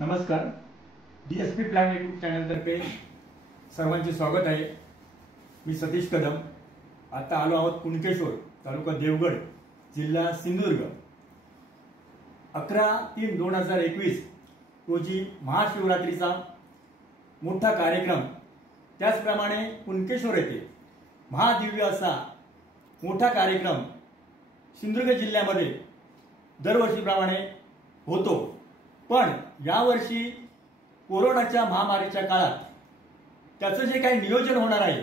नमस्कार, DSP plan YouTube चॅनलतर्फे सर्वांचे स्वागत आहे। मी सतीश कदम। आता आलो आहोत कुणकेश्वर, तालुका देवगड, जिल्हा सिंधुदुर्ग। 11/3/2021 रोजी महाशिवरात्रीचा मोठा कार्यक्रम, त्याचप्रमाणे कुणकेश्वर येथे महादिव्य असा मोठा कार्यक्रम सिंधुदुर्ग जिल्ह्यामध्ये दरवर्षीप्रमाणे होतो। पण यावर्षी कोरोनाच्या महामारीच्या काळात त्याचं जे काही नियोजन होणार आहे,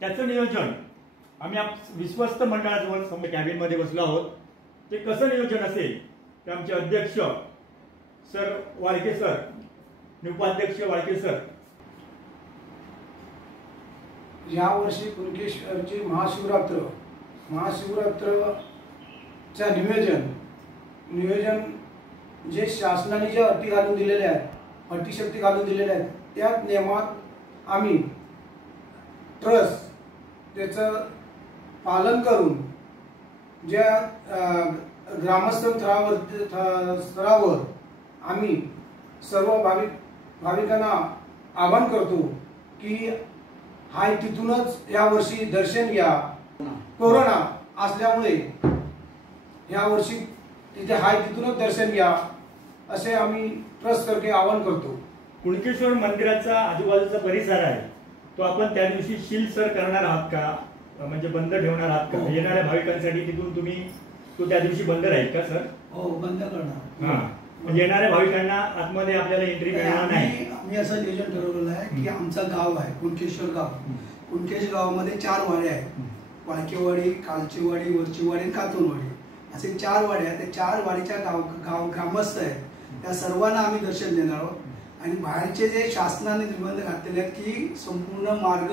त्याचं नियोजन आम्ही विश्वस्त मंडळाजवळ कॅबिनमध्ये बसलो आहोत। ते कसं नियोजन असेल ते आमचे अध्यक्ष सर वाळके सर, उपाध्यक्ष वाळके सर। यावर्षी कुणकेश्वरची महाशिवरात्रच्या नियोजन जे शासनाने ज्या अटी घालून दिलेल्या आहेत, अटीशक्ती घालून दिलेल्या आहेत, त्या नियमात आम्ही ट्रस्ट त्याचं पालन करून ज्या ग्रामस्थ स्तरावर आम्ही सर्व भाविकांना आवाहन करतो की हाय तिथूनच यावर्षी दर्शन घ्या। कोरोना असल्यामुळे यावर्षी तिथे हाय तिथूनच दर्शन घ्या असे आम्ही ट्रस्ट करके आवाहन करतो। कुणकेश्वर मंदिराचा आजूबाजूचा परिसर आहे, तो आपण त्या दिवशी शील करणार आहात का, म्हणजे बंद ठेवणार आहात का? येणाऱ्या भाविकांसाठी तिथून तुम्ही तो त्या दिवशी बंद राहील का सर? हो, बंद करणार। हां, म्हणजे येणाऱ्या भाविकांना आतमध्ये आपल्याला एंट्री मिळणार नाही। आम्ही असं नियोजन ठरवलेलं आहे की आमचं गाव आहे कुणकेश्वर गाव, कुणकेश्वर गावामध्ये 4 वाड्या आहेत, वाळकेवाडी, कालचीवाडी, वरचीवाडी, कातूनवाडी असे 4 वाड्या आहेत। त्या 4 वाडीच्या गाव ग्रामस्थ आहेत, त्या सर्वांना आम्ही दर्शन देणार आहोत। आणि बाहेरचे जे शासनाने निर्बंध घातलेले आहेत की संपूर्ण मार्ग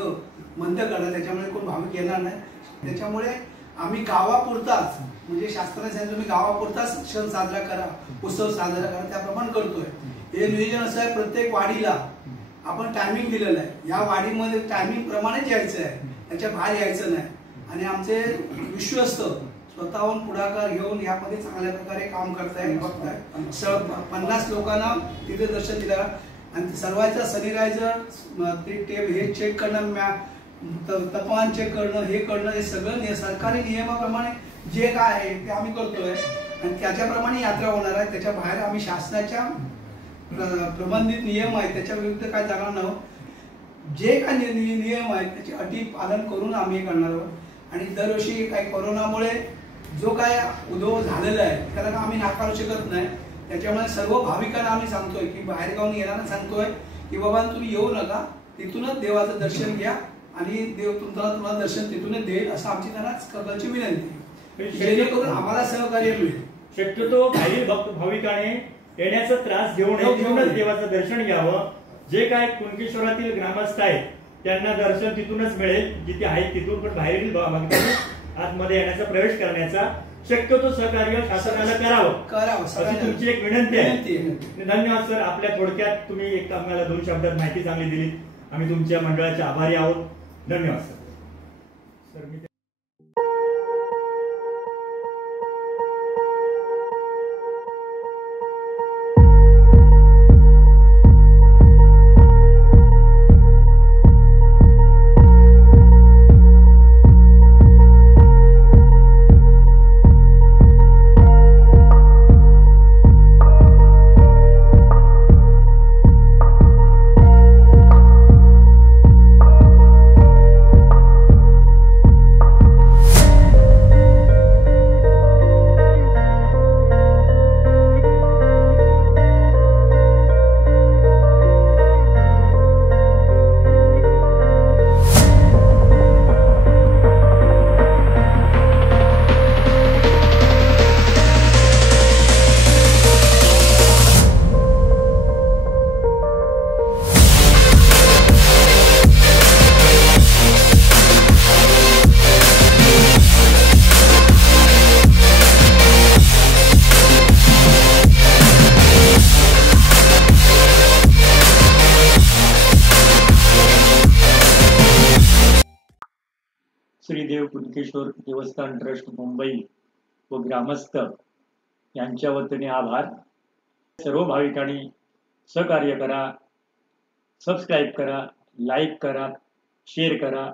बंद करणार, त्याच्यामुळे कोण भाविक येणार नाही। त्याच्यामुळे आम्ही गावापुरताच, म्हणजे शासनाने सांगितलं तुम्ही गावापुरताच क्षण साजरा करा, उत्सव साजरा करा, त्याप्रमाणे करतोय। हे नियोजन असं आहे, प्रत्येक वाडीला आपण टायमिंग दिलेलं आहे, या वाडीमध्ये टायमिंग प्रमाणेच यायचं आहे, त्याच्या बाहेर यायचं नाही। आणि आमचे विश्वस्त स्वतःहून पुढाकार घेऊन यामध्ये चांगल्या प्रकारे काम करताय, बघताय। 50 लोकांना तिथे दर्शन दिलं आणि सर्वांचा सॅनिटायझर ते टेप हे चेक करणं, तापमान चेक करणं, हे सगळं सरकारी नियमाप्रमाणे जे काय आहे ते आम्ही करतोय। आणि त्याच्याप्रमाणे यात्रा होणार आहे, त्याच्या बाहेर आम्ही शासनाच्या प्रबंधित नियम आहेत त्याच्या विरुद्ध काय जाणार नाही। जे काय नियम आहेत त्याची अटी पालन करून आम्ही हे करणार आहोत। आणि दरवर्षी काही कोरोनामुळे जो काय उद्भव झालेला आहे त्याला आम्ही नाकारू शकत नाही। त्याच्यामुळे सर्व भाविकांना आम्ही सांगतोय की बाहेर गावून येणाऱ्यांना सांगतोय की बाबा तुम्ही येऊ नका, तिथूनच देवाचं दर्शन घ्या आणि देव तुम्हाला दर्शन तिथूनच देईल, असं आमची त्यांना कळकळीची विनंती, जेणेकरून आम्हाला सहकार्य मिळेल। शक्यतो बाहेरील भाविकाने येण्याचा त्रास घेऊ नये, तिथूनच देवाचं दर्शन घ्यावं। जे काय कुणकेश्वरातील ग्रामस्थ आहेत त्यांना दर्शन तिथूनच मिळेल, जिथे आहेत तिथून, पण बाहेरील भाविकांनी आतमध्ये येण्याचा प्रवेश करण्याचा शक्यतो सहकार्य शासनाला करावं अशी तुमची एक विनंती आहे। धन्यवाद सर, आपल्या थोडक्यात तुम्ही एक आम्हाला 2 शब्दात माहिती चांगली दिली, आम्ही तुमच्या मंडळाचे आभारी आहोत। धन्यवाद सर। श्री देव कुणकेश्वर देवस्थान ट्रस्ट मुंबई व ग्रामस्थ यांच्या वतीने आभार। सर्व भाविकांनी सहकार्य करा, सबस्क्राईब करा, लाईक करा, शेअर करा,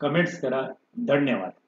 कमेंट्स करा. धन्यवाद.